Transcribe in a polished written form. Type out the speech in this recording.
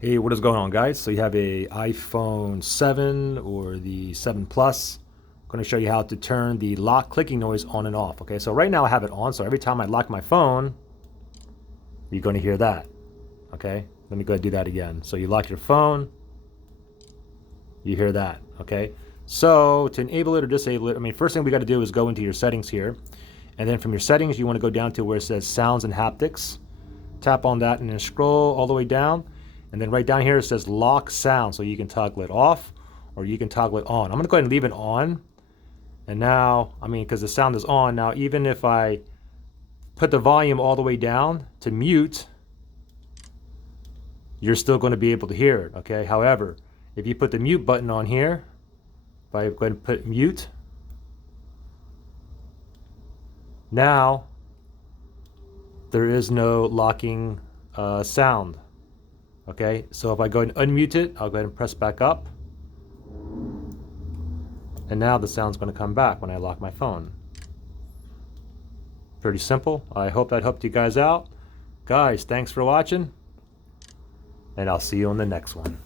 Hey, what is going on, guys? So you have a iPhone 7 or the 7 Plus. I'm going to show you how to turn the lock clicking noise on and off. Okay, so right now I have it on, so every time I lock my phone, you're going to hear that. Okay, let me go ahead and do that again. So you lock your phone, you hear that. Okay, so to enable it or disable it, I mean, first thing we got to do is go into your settings here, and then from your settings, you want to go down to where it says sounds and haptics. Tap on that and then scroll all the way down. And then right down here it says lock sound. So you can toggle it off or you can toggle it on. I'm going to go ahead and leave it on. And now, I mean, because the sound is on, now even if I put the volume all the way down to mute, you're still going to be able to hear it, okay? However, if you put the mute button on here, if I go ahead and put mute, now there is no locking sound. Okay, so if I go and unmute it, I'll go ahead and press back up. And now the sound's going to come back when I lock my phone. Pretty simple. I hope that helped you guys out. Guys, thanks for watching. And I'll see you on the next one.